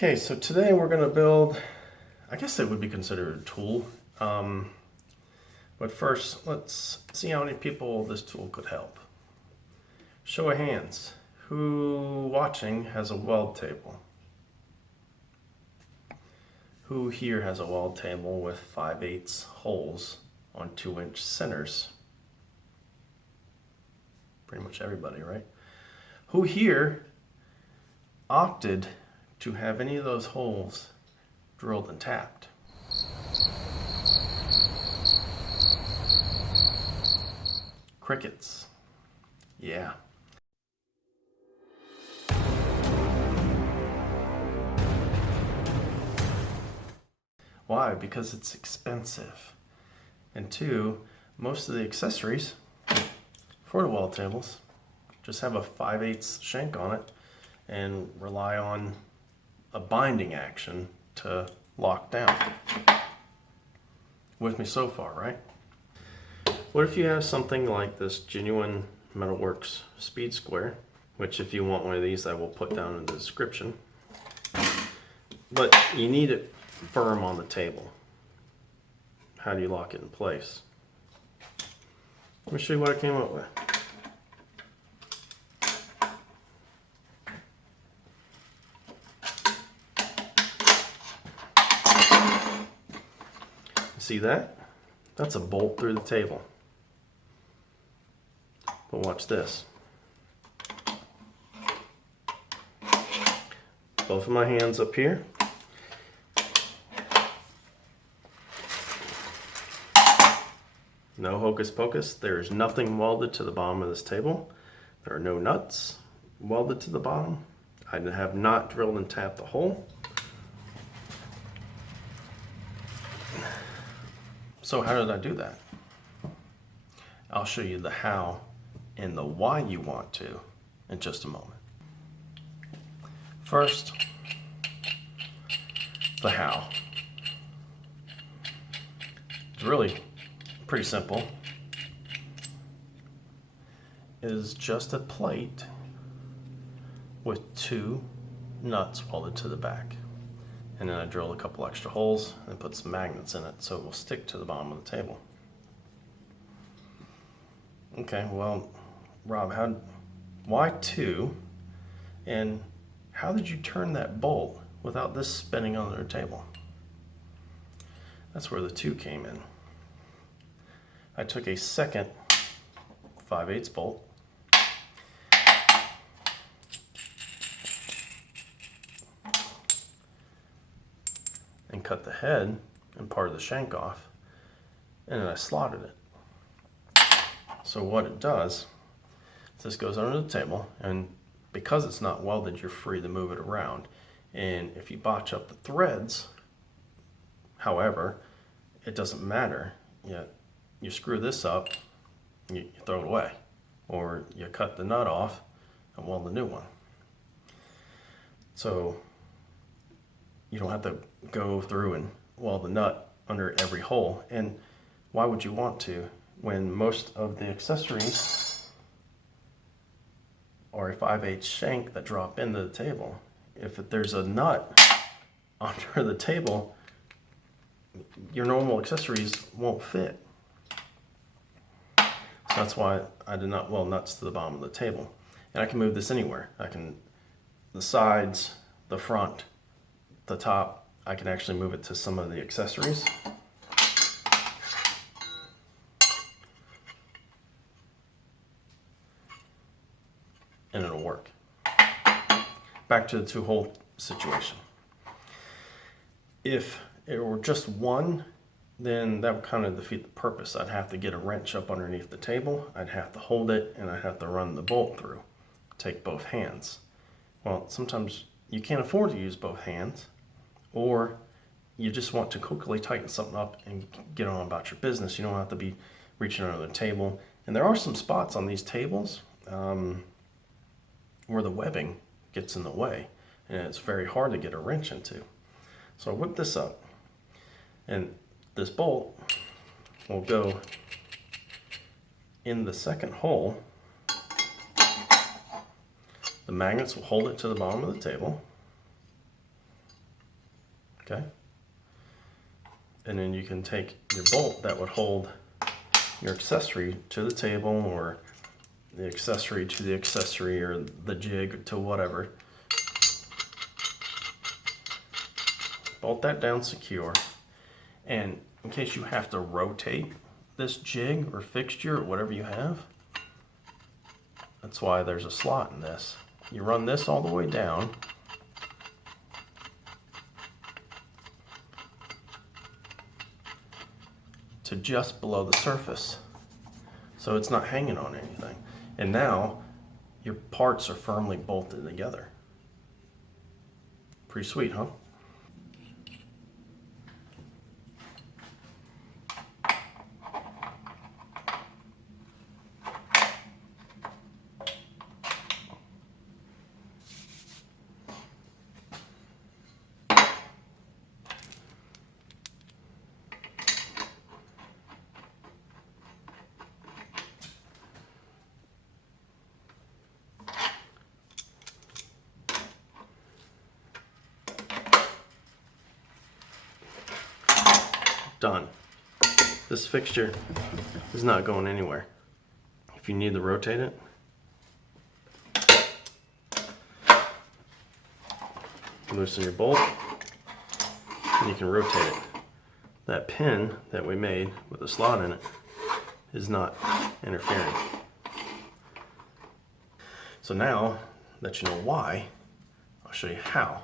Okay, so today we're going to build, I guess it would be considered a tool. But first, let's see how many people this tool could help. Show of hands. Who watching has a weld table? Who here has a weld table with 5/8 holes on 2-inch centers? Pretty much everybody, right? Who here opted to have any of those holes drilled and tapped? Crickets. Yeah. Why? Because it's expensive. And two, most of the accessories for the weld tables just have a 5/8 shank on it and rely on a binding action to lock down. With me so far, right? What if you have something like this genuine Metalworks speed square, which if you want one of these I will put down in the description, but you need it firm on the table. How do you lock it in place? Let me show you what I came up with. See that? That's a bolt through the table. But watch this. Both of my hands up here. No hocus pocus. There is nothing welded to the bottom of this table. There are no nuts welded to the bottom. I have not drilled and tapped the hole. So how did I do that? I'll show you the how and the why you want to in just a moment. First, the how. It's really pretty simple. It is just a plate with 2 nuts welded to the back. And then I drilled a couple extra holes and put some magnets in it so it will stick to the bottom of the table. Okay, well, Rob, why 2? And how did you turn that bolt without this spinning under the table? That's where the 2 came in. I took a second 5/8 bolt, and cut the head and part of the shank off, and then I slotted it. So what it does is this goes under the table, and because it's not welded, you're free to move it around. And if you botch up the threads, however, it doesn't matter. You screw this up, you throw it away, or you cut the nut off and weld a new one. So you don't have to go through and weld the nut under every hole. And why would you want to when most of the accessories are a 5/8 shank that drop into the table? If there's a nut under the table, your normal accessories won't fit. So that's why I did not weld nuts to the bottom of the table. And I can move this anywhere. The sides, the front, the top, I can actually move it to some of the accessories. And it'll work. Back to the 2-hole situation. If it were just one, then that would kind of defeat the purpose. I'd have to get a wrench up underneath the table, I'd have to hold it, and I'd have to run the bolt through. Take both hands. Well, sometimes you can't afford to use both hands, or you just want to quickly tighten something up and get on about your business. You don't have to be reaching under the table. And there are some spots on these tables where the webbing gets in the way, and it's very hard to get a wrench into. So I whip this up, and this bolt will go in the second hole. The magnets will hold it to the bottom of the table. okay? And then you can take your bolt that would hold your accessory to the table, or the accessory to the accessory, or the jig to whatever. Bolt that down secure. And in case you have to rotate this jig or fixture or whatever you have, that's why there's a slot in this. You run this all the way down. To just below the surface. So it's not hanging on anything. And now your parts are firmly bolted together. Pretty sweet, huh? Done. This fixture is not going anywhere. If you need to rotate it, loosen your bolt and you can rotate it. That pin that we made with a slot in it is not interfering. So now that you know why, I'll show you how.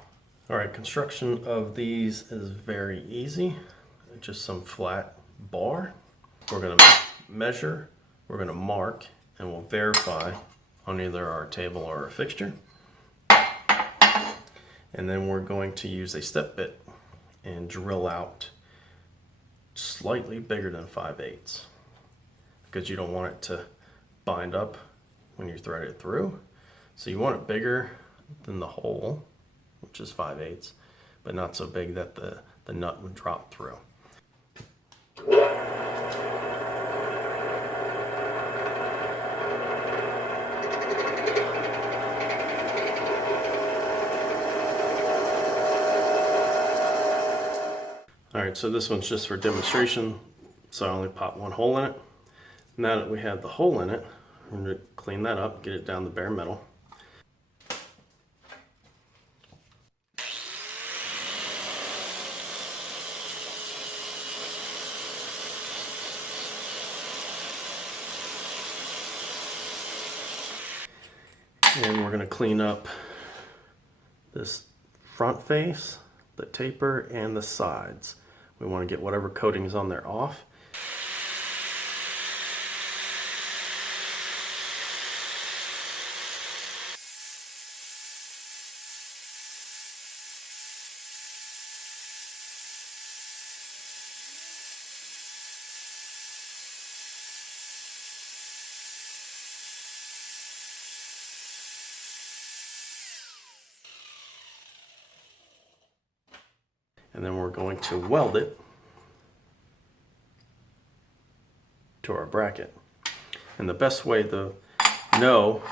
All right, construction of these is very easy. Just some flat bar. We're going to measure, we're going to mark, and we'll verify on either our table or our fixture. And then we're going to use a step bit and drill out slightly bigger than 5/8, because you don't want it to bind up when you thread it through. So you want it bigger than the hole, which is 5/8, but not so big that the nut would drop through. Alright, so this one's just for demonstration, so I only pop one hole in it. Now that we have the hole in it, we're going to clean that up, get it down to bare metal. And we're going to clean up this front face, the taper, and the sides. We want to get whatever coating is on there off. And then we're going to weld it to our bracket. And the best way to know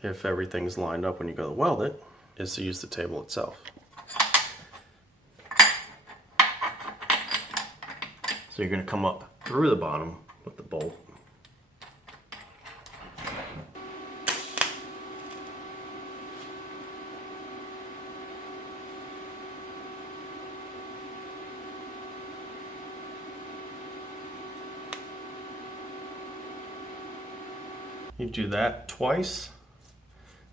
if everything's lined up when you go to weld it is to use the table itself. So you're going to come up through the bottom with the bolt. You do that twice,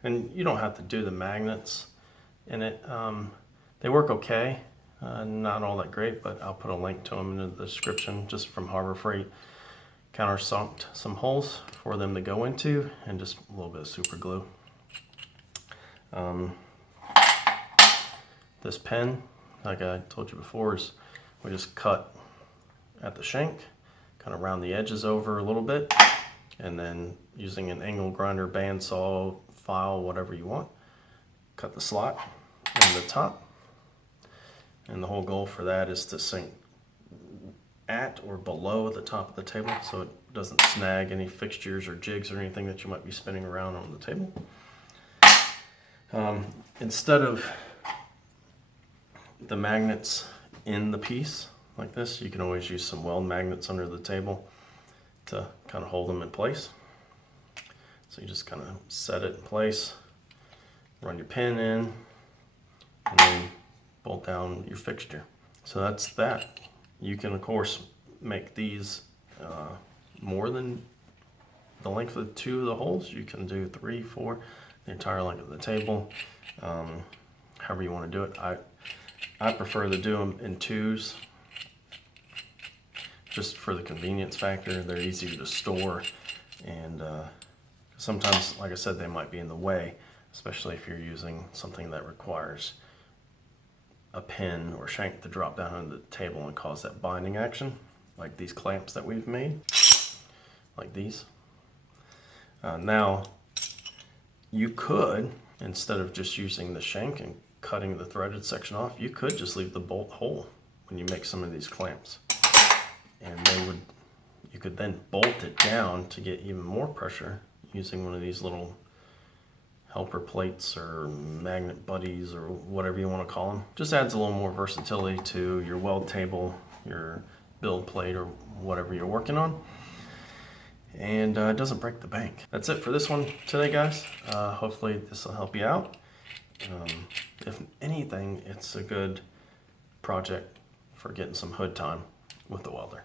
and you don't have to do the magnets in it. They work okay, not all that great, but I'll put a link to them in the description, just from Harbor Freight. Countersunked some holes for them to go into, and just a little bit of super glue. This pen, like I told you before, is we just cut at the shank, kind of round the edges over a little bit, and then using an angle grinder, bandsaw, file, whatever you want, cut the slot in the top. And the whole goal for that is to sink at or below the top of the table, so it doesn't snag any fixtures or jigs or anything that you might be spinning around on the table. Instead of the magnets in the piece like this, you can always use some weld magnets under the table to kind of hold them in place. So you just kind of set it in place, run your pin in, and then bolt down your fixture. So that's that. You can of course make these more than the length of 2 of the holes. You can do 3, 4, the entire length of the table, however you want to do it. I prefer to do them in 2s just for the convenience factor. They're easier to store, and sometimes, like I said, they might be in the way, especially if you're using something that requires a pin or shank to drop down on the table and cause that binding action, like these clamps that we've made, like these. Now, you could, instead of just using the shank and cutting the threaded section off, you could just leave the bolt whole when you make some of these clamps. And you could then bolt it down to get even more pressure using one of these little helper plates or magnet buddies or whatever you want to call them. Just adds a little more versatility to your weld table, your build plate, or whatever you're working on. And it doesn't break the bank. That's it for this one today, guys. Hopefully this will help you out. If anything, it's a good project for getting some hood time with the welder.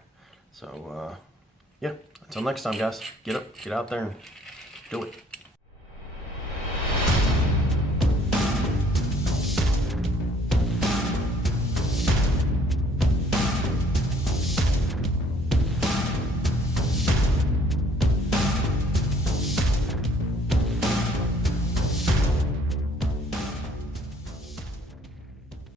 So yeah, until next time, guys, get up, get out there and do it.